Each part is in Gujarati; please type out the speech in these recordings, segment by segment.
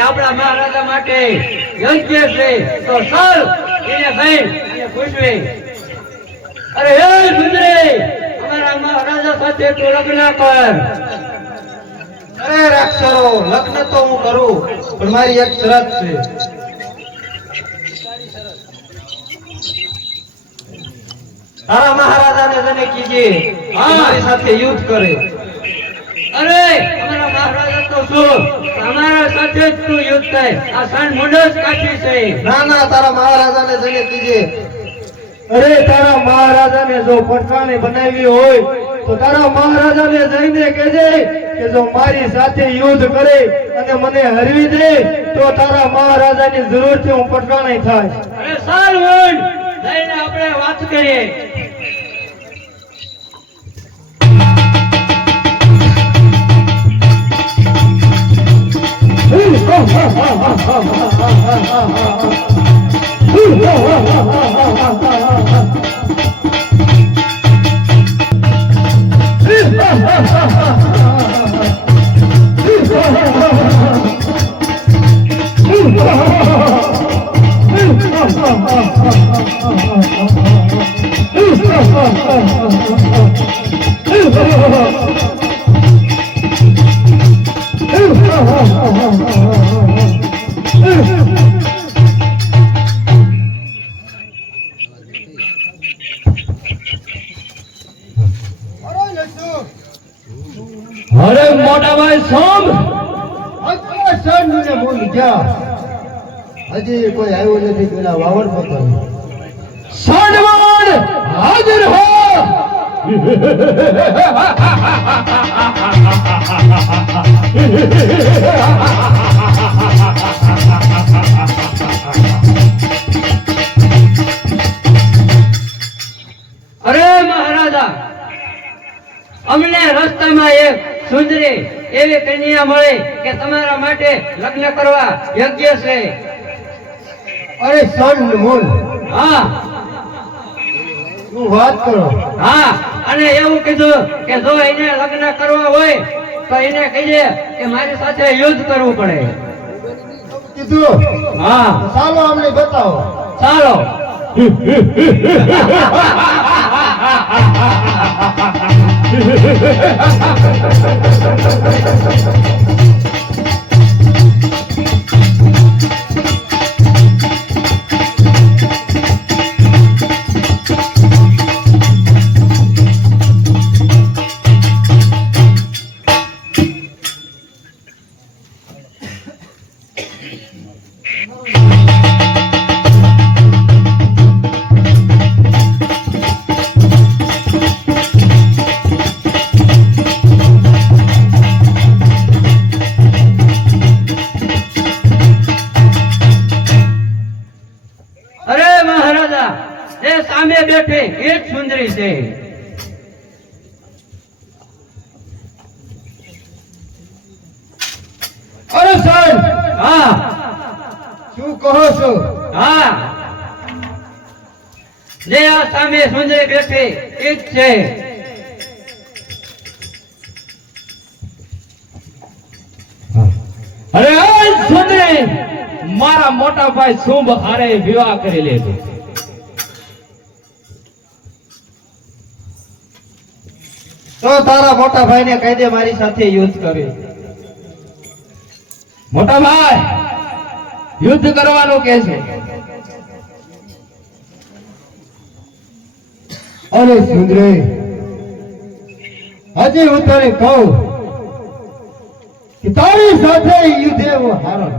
આપણા મહારાજા માટે યોગ્ય છે તો ચાલ એને ભાઈ અને પૂછવે અરે હે સુંદરી અમારા મહારાજા સાથે તું લગ્ન કર અરે રાક્ષરો લગ્ન તો હું કરું પણ મારી એક શરત છે તારા મહારાજાને જને કીજે અમારી સાથે યુદ્ધ કરે અરે અમારા મહારાજા તો શું અમારા સાથે જ તું યુદ્ધ થાય આ સાન મુંડસ કાઠી છે ના ના તારા મહારાજાને જને કીજે અરે તારા મહારાજાને જો પડકાને બનાવી હોય તો તારા મહારાજાને જઈને કહેજે કે જો મારી સાથે યુદ્ધ કરે અને મને હરવી દે તો તારા મહારાજાની જરૂરથી હું પડકાને થાય અરે સાલ મુંડ જઈને આપણે વાત કરીએ અરે મોટા ભાઈ સોમ ને બોલ ગયા હજી કોઈ આવ્યું નથી પેલા વાવડ પકડ સાનવાન હાજર હો અરે મહારાજા અમને રસ્તામાં એક સુંદરી એવી કન્યા મળે કે તમારા માટે લગ્ન કરવા યોગ્ય છે અરે સન મોલ હા તું વાત કરો હા અને એવું કીધું કે જો એને લગ્ન કરવા હોય તો એને કહીએ કે મારી સાથે યુદ્ધ કરવું પડે કીધું હા ચાલો અમને બતાવો ચાલો સામે બેઠી એ જ સુંદરી છે અરે સર હા શું કહો છો હા જે આ સામે સુંદરી બેઠી એ જ છે અરે સુંદરી મારા મોટા ભાઈ શુંભ હારે વિવાહ કરી લેજો તો તારા મોટા ભાઈને કહી દે મારી સાથે યુદ્ધ કરે મોટા ભાઈ યુદ્ધ કરવાનું કે છે અરે સુંદરી હજી હું તને કહું કે તારી સાથે યુદ્ધ એવો હારો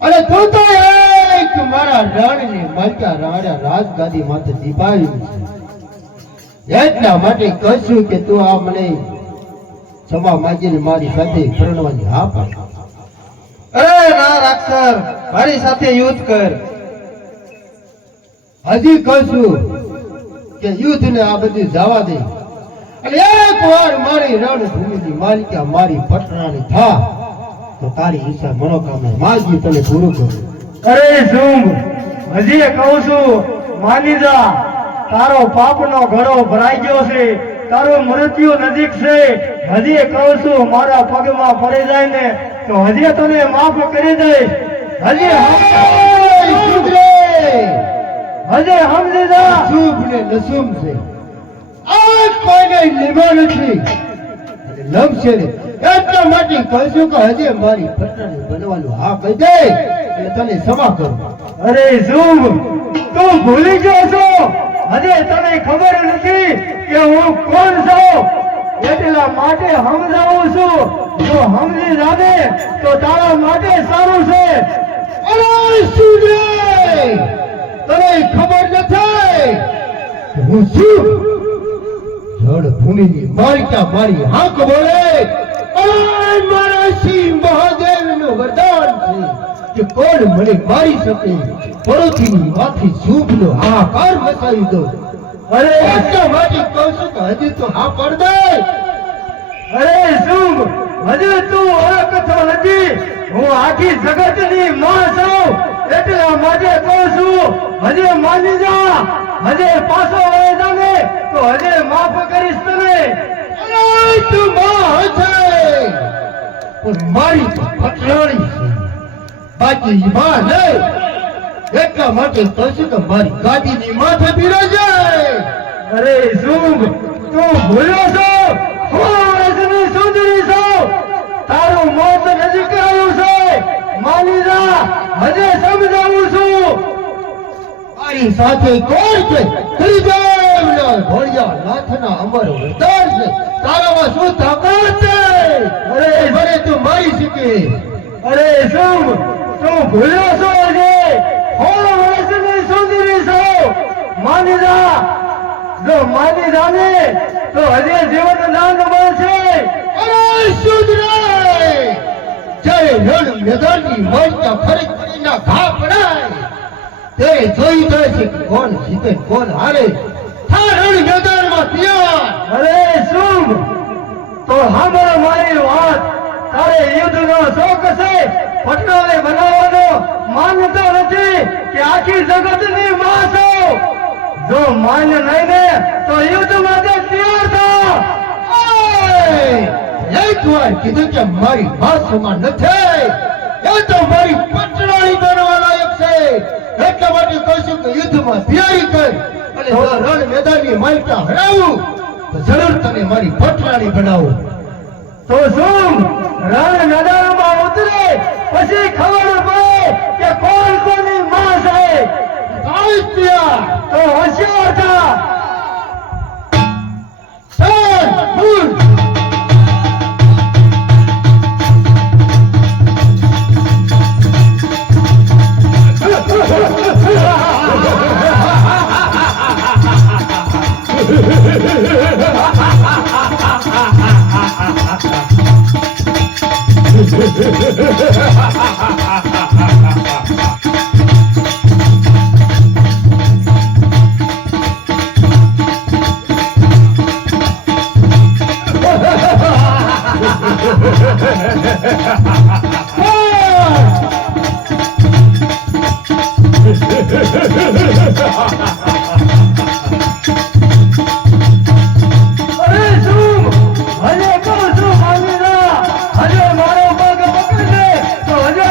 અને તું તો એક મારા રણની મલકા રાજા રાજગાદી માથે દીપાવ્યું છે એટલા માટે કહીશું કે તું આ મને ક્ષમા માંગીને મારી સાથે પરણવાની હા પાડ અરે ના રાક્ષર મારી સાથે યુદ્ધ કર હજી કહીશું કે યુદ્ધ ને આ બધું જવા દે અને એક વાર મારી રણભૂમિની માલિકા મારી પટરાણી થા તો તારી ઈચ્છા મનોકામના માગી તને પૂરું કરું. અરે શુંભ, હજી કહું છું માની જા, તારો પાપનો ઘડો ભરાઈ ગયો છે, તારું મૃત્યુ નજીક છે. હજી કહું છું મારા પગમાં પડી જાય ને તો હજી તને માફ કરી દઈશ. હજી સમજી જા. શુભ ને નશુભ છે આ કોઈને લીધો નથી અને લમશે ને એટલા માટે કહીશું કે હજી મારી પટરાણી બનવાનું હા કહી દે એટલે તને ક્ષમા કરું. અરે શુંભ, તું ભૂલી ગયો છો? હજી તને ખબર નથી કે હું કોણ છું? એટલા માટે સમજાવું છું. જો સમજી જાને તો તારા માટે સારું છે. અરે સૂર્ય, તને ખબર નથી કે હું શું રણભૂમિની માલિકા મારી હાક બોલે અને મારા શ્રી મહાદેવનું વરદાન છે કે કોણ મને મારી શકે. પરોથીની માથે શુભનો હાહાકાર મચાવી દો. અરે એટલા માટે કહું છું કે હજી તો હા પડ દે. અરે શુંભ, હજી તું ઓળખતો નથી. હું આખી જગતની માં છું. એટલા માટે કહું છું હજી માની જા. હજી પાછો વળી જાને તો હજી માફ કરીશ તને. અરે તું માં છે પણ મારી તો પટરાણી છે, બાકી માં નહીં. એટલા માટે કહું છું કે મારી ગાદીની માથે બિરાજે. અરે શુંભ, તું ભૂલ્યો છો? હું રજની સુંદરી છું. તારું મોત નજીક આવ્યું છે. માની જા, હજી સમજાવું છું. મારી સાથે કોણ છે? ત્રિદેવના ભોળિયા નાથના અમર વરદાન છે. તારામાં શું તાકાત છે? અરે મને તું મારી શકે. અરે શુંભ, તું ભૂલ્યો છો? હજી હું રજની સુંદરી છું. માની જા. જો માની જાને તો હજી જીવન દાન મળશે. અરે શુદ્રે, જ્યારે રણ મેદાનની મોરચા ફરી ફરીના ઘા પડાય ત્યારે જોઈ જાય છે કે કોણ જીતે ને કોણ હારે. થા રણ મેદાનમાં તૈયાર. અરે શુંભ, તો સાંભળ મારી વાત. તારે યુદ્ધનો શોખ છે, પટનાને બનાવવાનો. માનતો નથી કે આખી જગતની માં છું. જો માન નહીં ને તો યુદ્ધ માટે તૈયાર થા. એક વાર કીધું કે મારી ભાષામાં નથી, એ તો મારી પટરાણી બનવા લાયક છે. એટલા માટે કહું છું કે યુદ્ધમાં તૈયારી કર અને જો રણ મેદાનની માલિકા હરાવું તો જરૂર તને મારી પટરાણી બનાવું. તો શું રણ મેદાનમાં ઉતરે પછી ખબર પડે કે કોણ કોની માં છે. તો હોશિયાર થા. અરે શું હજે કહું છું માની જા. હજે મારો પગ પકડે તો હજે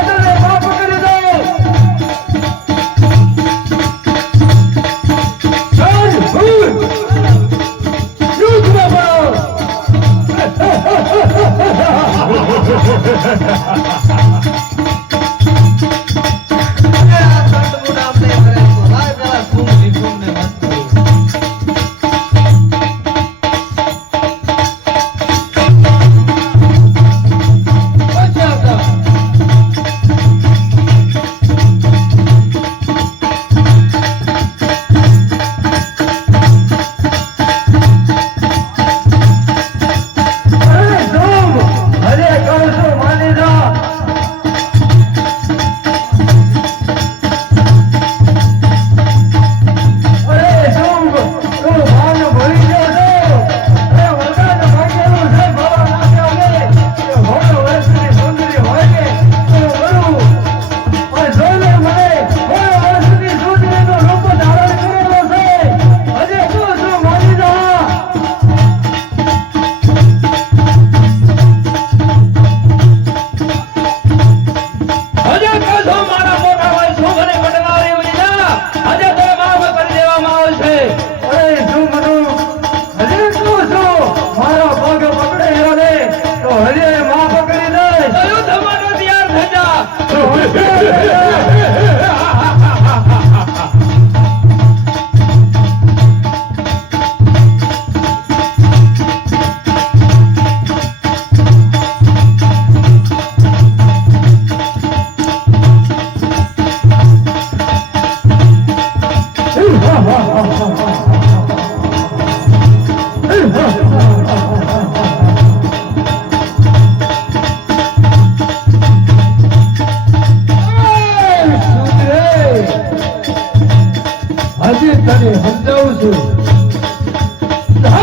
હજી તને સમજાવું છું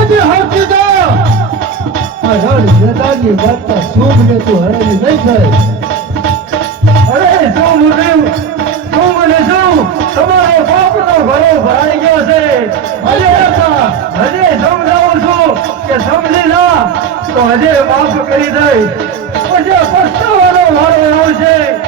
હજી હાથી દા આ રણ જતાની વાર્તા શુભ ને તું હરાવી નહીં થાય અરે શું મુર્યું શું મને શું તમારો બાપનો ઘરો ભરાઈ ગયો છે હજી સમજાવું છું કે સમજી જા તો હજી માફ કરી દે પછી પસ્તાવાનો વારો આવશે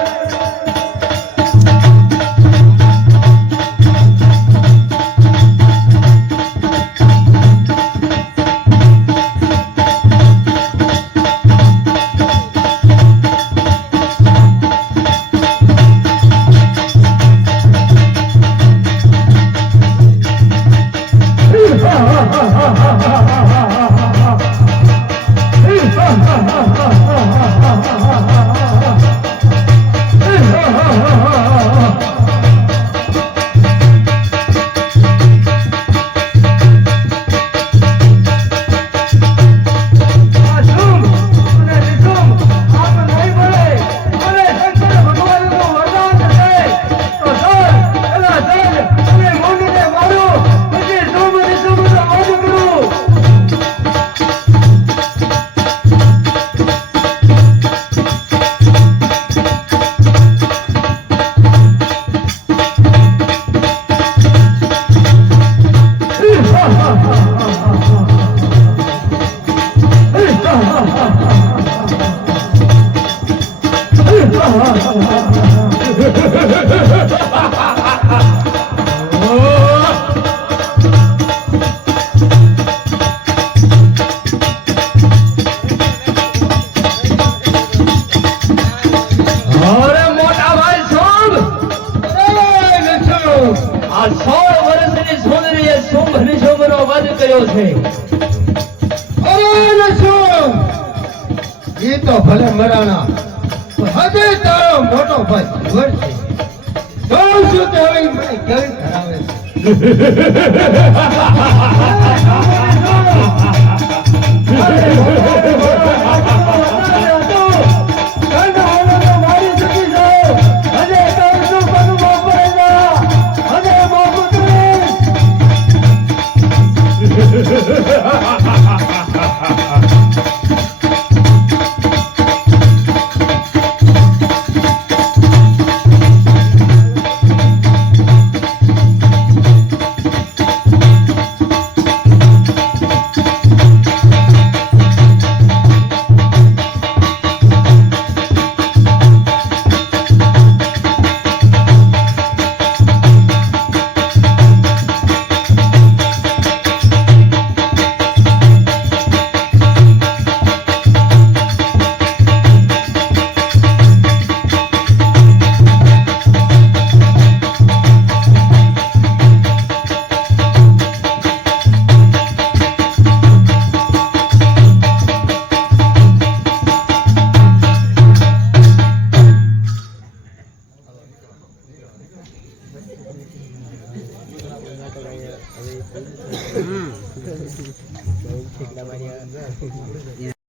એ તો ભલે મરાણા હજે તારો મોટો ભાઈ જીવન છે જોઉં છું કે હવે મને કેવી ધરાવે છે